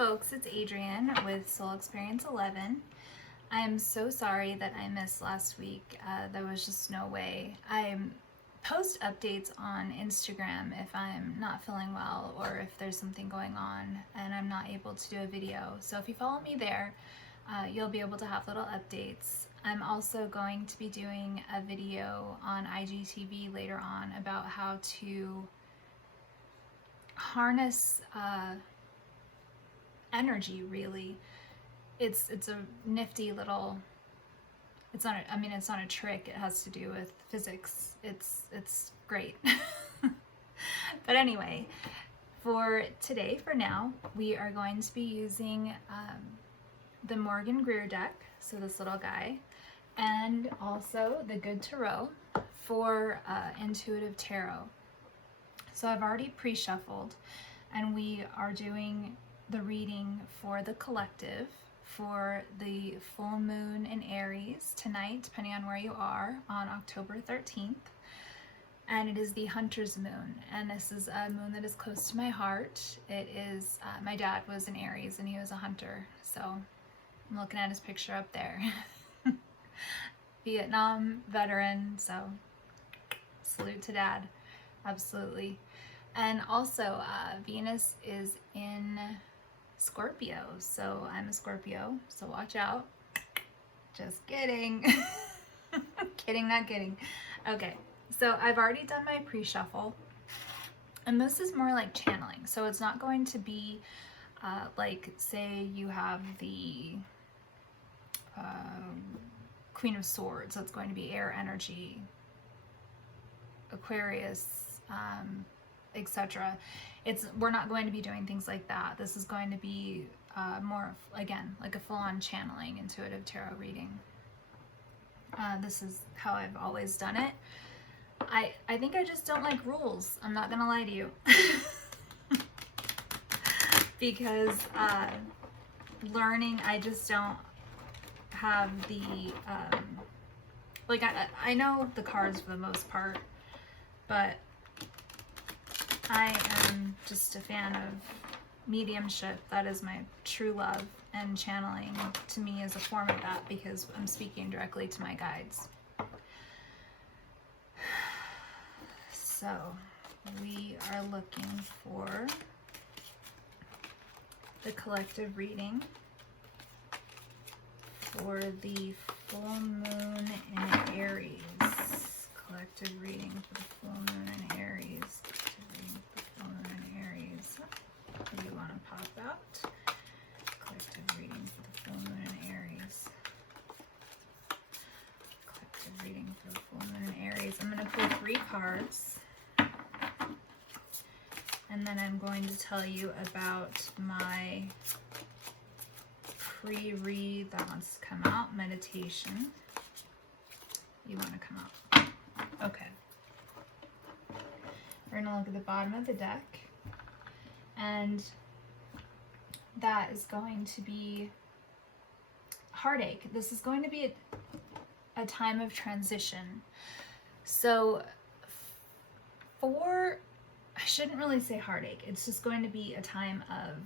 folks, it's Adrienne with Soul Experience 11. I am so sorry that I missed last week. There was just no way. I post updates on Instagram if I'm not feeling well or if there's something going on and I'm not able to do a video. So if you follow me there, you'll be able to have little updates. I'm also going to be doing a video on IGTV later on about how to harness energy, really. It's a nifty little, it's not a trick. It has to do with physics. It's great. But anyway, for today, for now, we are going to be using the Morgan-Greer deck, so this little guy, and also the Good Tarot for intuitive tarot. So I've already pre-shuffled, and we are doing the reading for the collective for the full moon in Aries tonight, depending on where you are, on October 13th. And it is the Hunter's moon, and this is a moon that is close to my heart. It is, my dad was an Aries and he was a hunter, so I'm looking at his picture up there. Vietnam veteran, so salute to Dad, absolutely. And also Venus is in Scorpio, so I'm a Scorpio, so watch out. Just kidding. Kidding, not kidding. Okay, so I've already done my pre-shuffle, and this is more like channeling, so it's not going to be like, say you have the Queen of Swords, so it's going to be air energy, Aquarius, etc. We're not going to be doing things like that. This is going to be more, again, like a full-on channeling intuitive tarot reading. This is how I've always done it. I think I just don't like rules. I'm not gonna lie to you. Because learning, I just don't have the like, I know the cards for the most part, but I am just a fan of mediumship. That is my true love, and channeling to me is a form of that because I'm speaking directly to my guides. So we are looking for the collective reading for the full moon in Aries. Collective reading for the full moon in Aries. Collective reading for the full moon in Aries. What do you want to pop out? Collective reading for the full moon in Aries. Collective reading for the full moon in Aries. I'm going to pull 3 cards. And then I'm going to tell you about my pre-read that wants to come out, meditation. You want to come out. Okay. We're going to look at the bottom of the deck. And that is going to be heartache. This is going to be a time of transition. So I shouldn't really say heartache. It's just going to be a time of,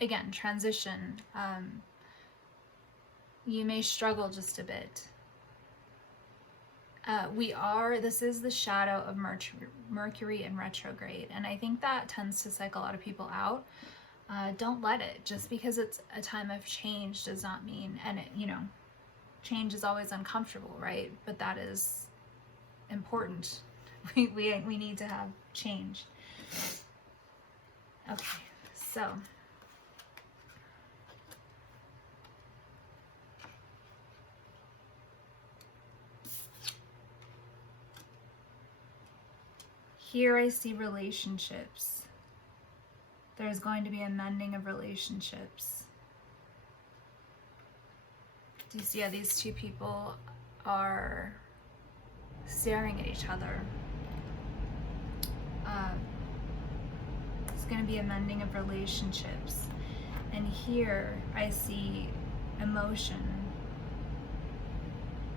again, transition. You may struggle just a bit. This is the shadow of Mercury in retrograde, and I think that tends to psych a lot of people out. Don't let it. Just because it's a time of change does not mean, and change is always uncomfortable, right? But that is important. We need to have change. Okay, so here I see relationships. There's going to be a mending of relationships. Do you see how these two people are staring at each other? It's going to be a mending of relationships. And here I see emotion.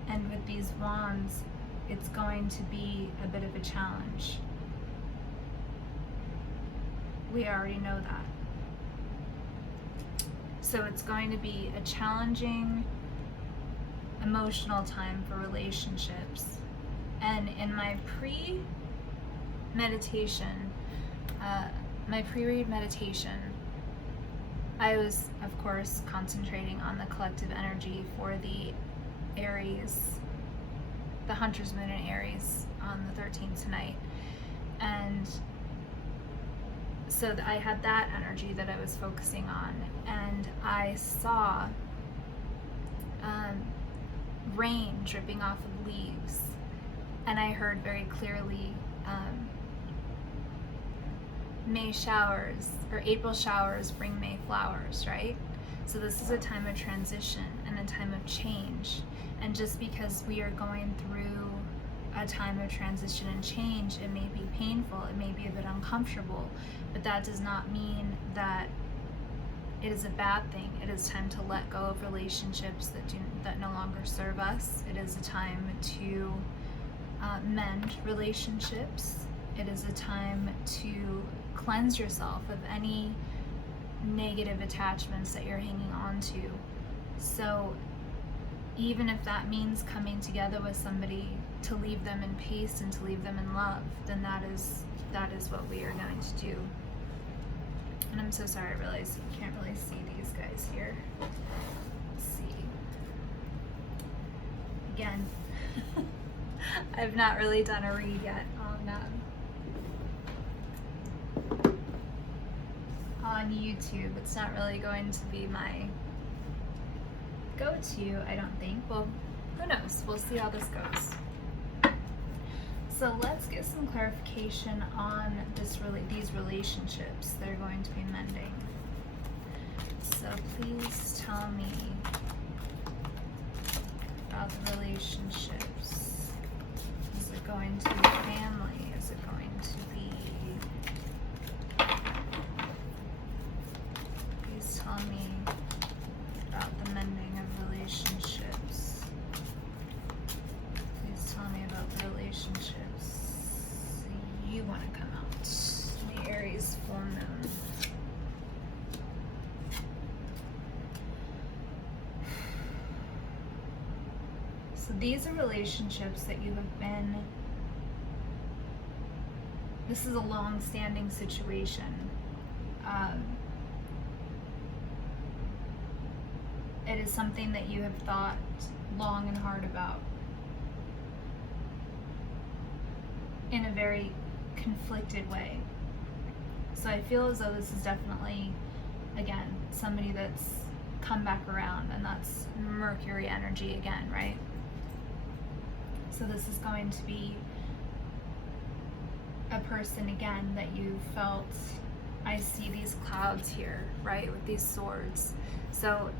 And with these wands, it's going to be a bit of a challenge. We already know that. So it's going to be a challenging emotional time for relationships. And in my pre-meditation, my pre-read meditation, I was, of course, concentrating on the collective energy for the Aries, the Hunter's Moon in Aries on the 13th tonight. And so I had that energy that I was focusing on, and I saw rain dripping off of leaves, and I heard very clearly May showers, or April showers bring May flowers, right? So this is a time of transition and a time of change. And just because we are going through a time of transition and change, it may be painful, it may be a bit uncomfortable, but that does not mean that it is a bad thing. It is time to let go of relationships that no longer serve us. It is a time to mend relationships. It is a time to cleanse yourself of any negative attachments that you're hanging on to. So even if that means coming together with somebody to leave them in peace and to leave them in love, then that is what we are going to do. And I'm so sorry, I realize you can't really see these guys here. Let's see. Again, I've not really done a read yet on YouTube. It's not really going to be my go-to, I don't think. Well, who knows? We'll see how this goes. So let's get some clarification on these relationships that are going to be mending. So please tell me about the relationships. Is it going to be family? Is it going to be... Please tell me about the mending of relationships. Please tell me about the relationships you want to come out. The Aries full moon. So these are relationships that you have been... This is a long-standing situation. It is something that you have thought long and hard about in a very conflicted way. So I feel as though this is definitely, again, somebody that's come back around, and that's Mercury energy again, right? So this is going to be a person, again, that you felt, I see these clouds here, right, with these swords. So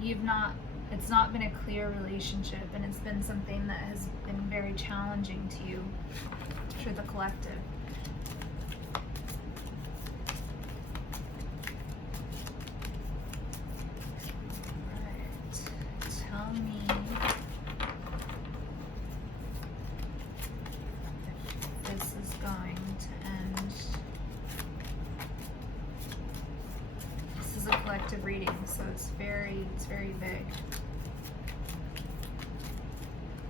it's not been a clear relationship, and it's been something that has been very challenging to you, for the collective. Alright, tell me if this is going to end. This is a collective reading, so it's very big.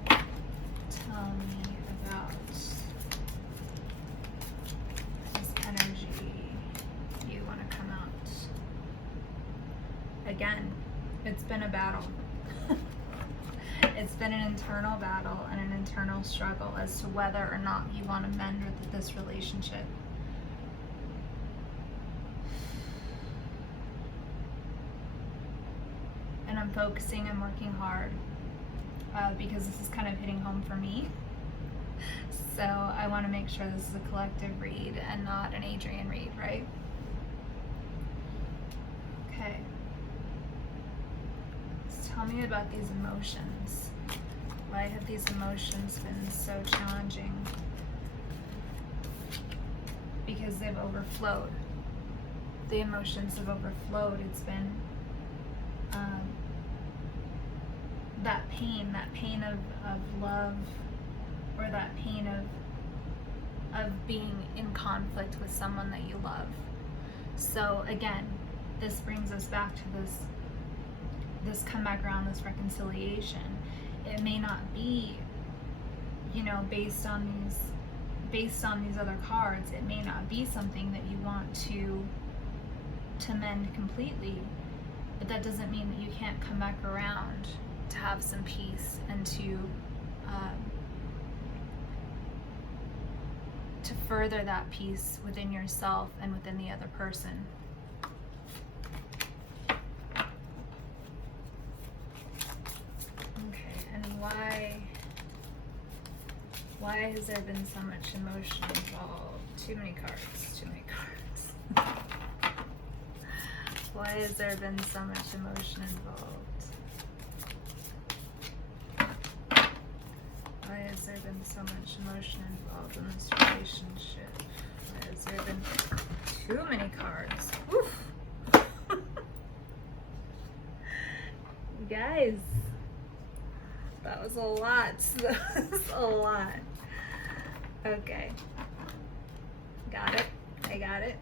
Tell me about this energy you want to come out. Again, it's been a battle. It's been an internal battle and an internal struggle as to whether or not you want to mend with this relationship. And I'm focusing and working hard because this is kind of hitting home for me. So I want to make sure this is a collective read and not an Adrian read, right? Okay. So tell me about these emotions. Why have these emotions been so challenging? Because they've overflowed. The emotions have overflowed. It's been that pain of love, or that pain of being in conflict with someone that you love. So again, this brings us back to this come back around, this reconciliation. It may not be, you know, based on these other cards. It may not be something that you want to mend completely, but that doesn't mean that you can't come back around to have some peace and to further that peace within yourself and within the other person. Okay, and why has there been so much emotion involved? Too many cards, too many cards. Why has there been so much emotion involved? Why has there been so much emotion involved in this relationship? Why has there been too many cards? Oof. Guys, that was a lot. That was a lot. Okay. Got it. I got it.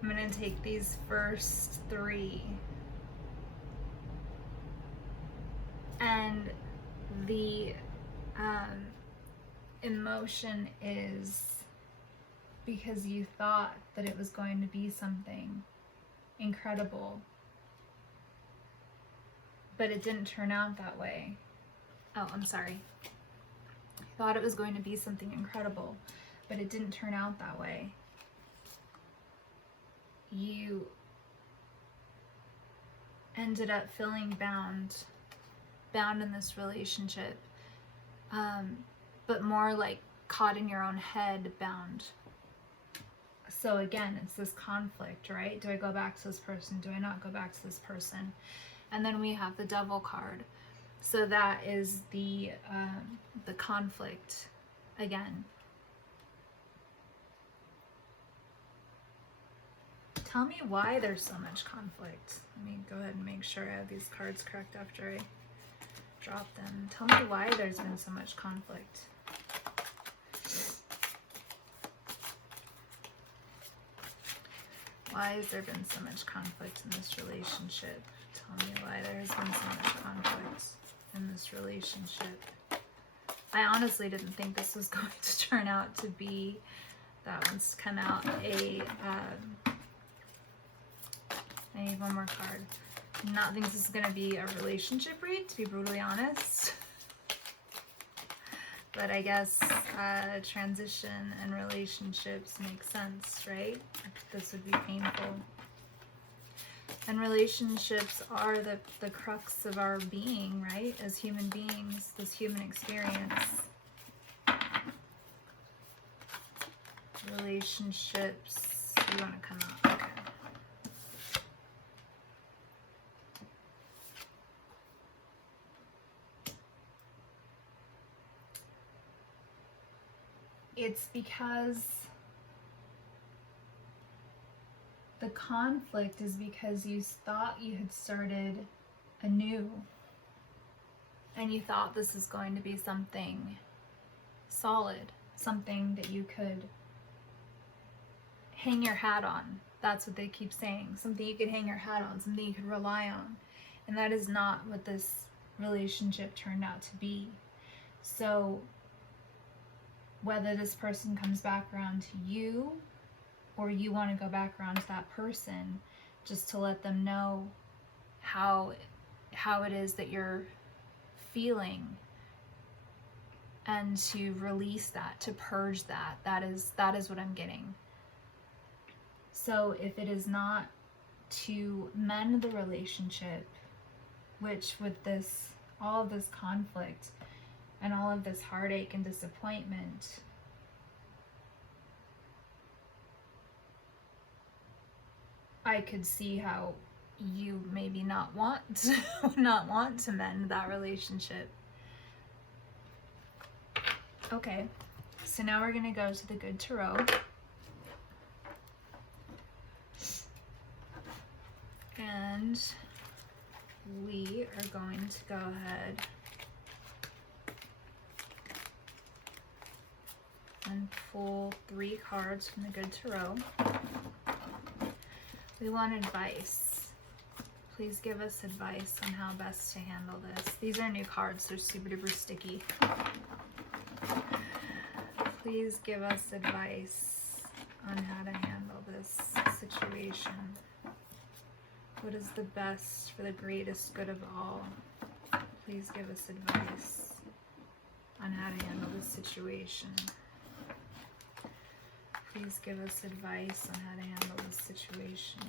I'm going to take these first three. And the emotion is because you thought that it was going to be something incredible, but it didn't turn out that way. Oh, I'm sorry. I thought it was going to be something incredible, but it didn't turn out that way. You ended up feeling bound in this relationship, but more like caught in your own head bound. So again, it's this conflict, right? Do I go back to this person? Do I not go back to this person? And then we have the Devil card. So that is the conflict again. Tell me why there's so much conflict. Let me go ahead and make sure I have these cards correct after I drop them. Tell me why there's been so much conflict. Why has there been so much conflict in this relationship? Tell me why there has been so much conflict in this relationship. I honestly didn't think this was going to turn out to be, that one's come out a, I need one more card. I did not think this is going to be a relationship read, to be brutally honest. But I guess transition and relationships make sense, right? This would be painful. And relationships are the crux of our being, right? As human beings, this human experience. Relationships, you want to come out, okay. It's because the conflict is because you thought you had started anew and you thought this is going to be something solid, something that you could hang your hat on. That's what they keep saying. Something you could hang your hat on, something you could rely on. And that is not what this relationship turned out to be. So whether this person comes back around to you or you want to go back around to that person, just to let them know how it is that you're feeling and to release that, to purge that. That is what I'm getting. So if it is not to mend the relationship, which with this, all of this conflict and all of this heartache and disappointment, I could see how you maybe not want to mend that relationship. Okay, so now we're gonna go to the Good Tarot. And we are going to go ahead and pull 3 cards from the Good Tarot. We want advice. Please give us advice on how best to handle this. These are new cards. They're super duper sticky. Please give us advice on how to handle this situation. What is the best for the greatest good of all? Please give us advice on how to handle this situation. Please give us advice on how to handle this situation.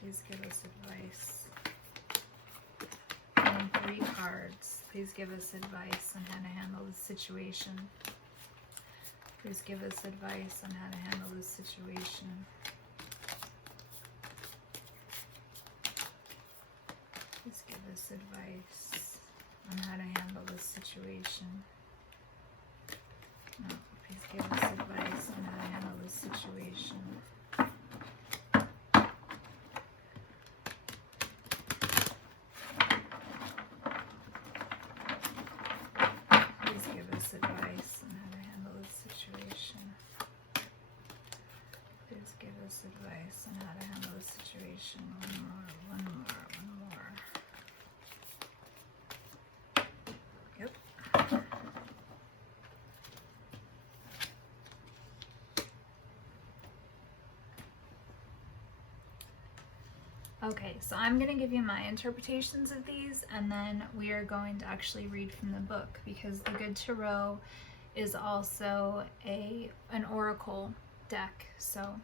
Please give us advice. And 3 cards. Please give us advice on how to handle this situation. Please give us advice on how to handle this situation. Please give us advice on how to handle this situation. No, please give us advice on how to handle this situation. Please give us advice on how to handle this situation. Please give us advice on how to handle this situation. One more, one more, one more. Yep. Okay, so I'm going to give you my interpretations of these, and then we are going to actually read from the book, because the Good Tarot is also an oracle deck. So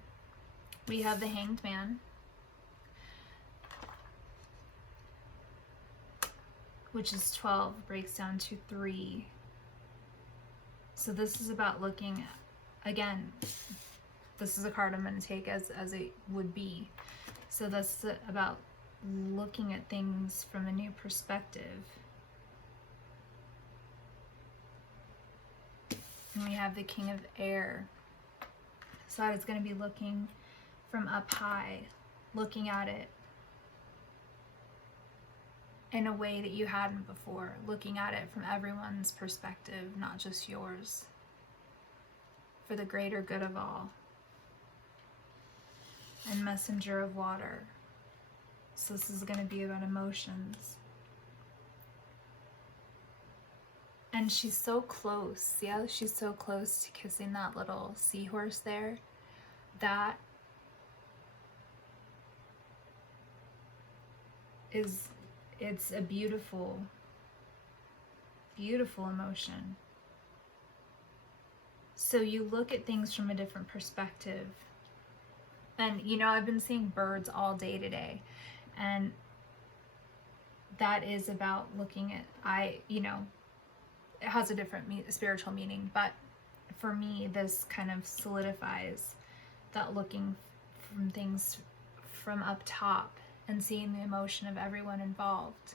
we have the Hanged Man, which is 12, breaks down to 3. So this is about looking at, again, this is a card I'm going to take as it would be. So that's about looking at things from a new perspective. And we have the King of Air. So that is going to be looking from up high, looking at it in a way that you hadn't before, looking at it from everyone's perspective, not just yours, for the greater good of all. And Messenger of Water. So this is going to be about emotions. And she's so close. See how she's so close to kissing that little seahorse there? That is, it's a beautiful, beautiful emotion. So you look at things from a different perspective. And, you know, I've been seeing birds all day today, and that is about looking at, it has a different spiritual meaning, but for me, this kind of solidifies that looking from things from up top and seeing the emotion of everyone involved.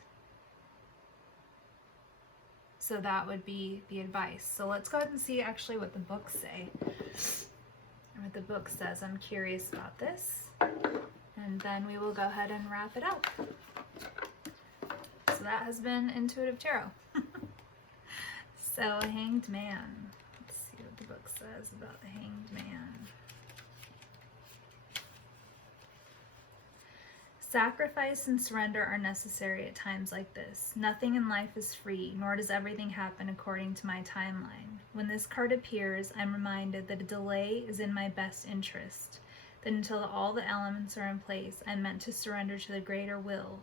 So that would be the advice. So let's go ahead and see actually what the books say. What the book says. I'm curious about this, and then we will go ahead and wrap it up. So that has been Intuitive Tarot. So Hanged Man. Let's see what the book says about the Hanged Man. Sacrifice and surrender are necessary at times like this. Nothing in life is free, nor does everything happen according to my timeline. When this card appears, I'm reminded that a delay is in my best interest, that until all the elements are in place, I'm meant to surrender to the greater will,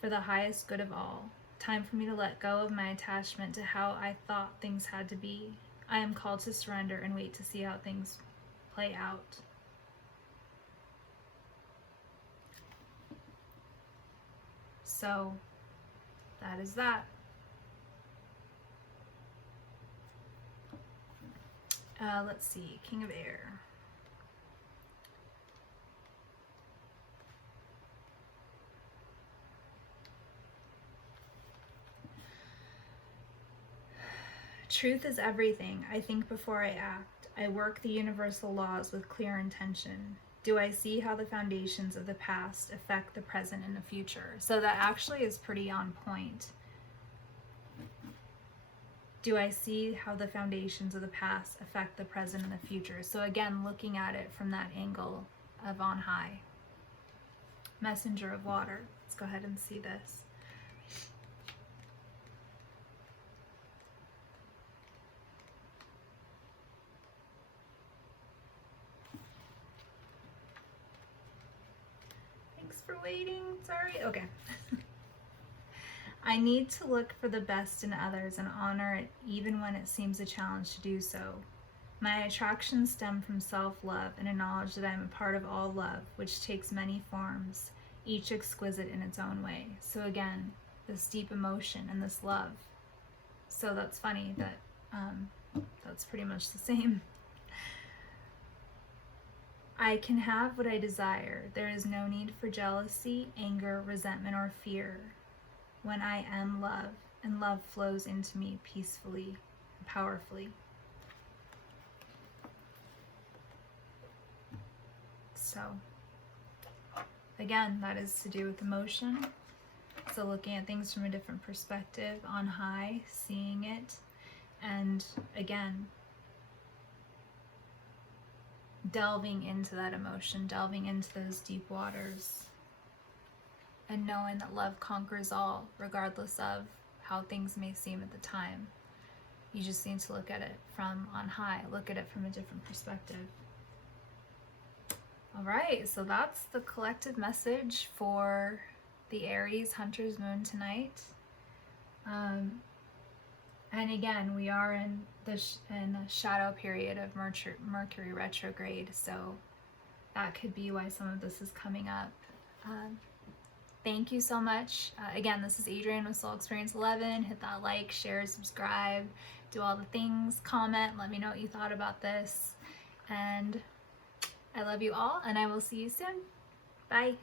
for the highest good of all. Time for me to let go of my attachment to how I thought things had to be. I am called to surrender and wait to see how things play out. So that is that. Let's see, King of Air. Truth is everything. I think before I act. I work the universal laws with clear intention. Do I see how the foundations of the past affect the present and the future? So that actually is pretty on point. Do I see how the foundations of the past affect the present and the future? So again, looking at it from that angle of on high. Messenger of water. Let's go ahead and see this. Thanks for waiting. Sorry. Okay. I need to look for the best in others and honor it even when it seems a challenge to do so. My attractions stem from self-love and a knowledge that I am a part of all love, which takes many forms, each exquisite in its own way. So again, this deep emotion and this love. So that's funny that that's pretty much the same. I can have what I desire. There is no need for jealousy, anger, resentment, or fear when I am love, and love flows into me peacefully and powerfully. So, again, that is to do with emotion. So looking at things from a different perspective, on high, seeing it, and again, delving into that emotion, delving into those deep waters, and knowing that love conquers all, regardless of how things may seem at the time. You just need to look at it from on high, look at it from a different perspective. All right, so that's the collective message for the Aries Hunter's Moon tonight. And again, we are in the shadow period of Mercury retrograde, so that could be why some of this is coming up. Thank you so much. Again, this is Adrienne with Soul Experience 11. Hit that like, share, subscribe, do all the things, comment, let me know what you thought about this. And I love you all, and I will see you soon. Bye.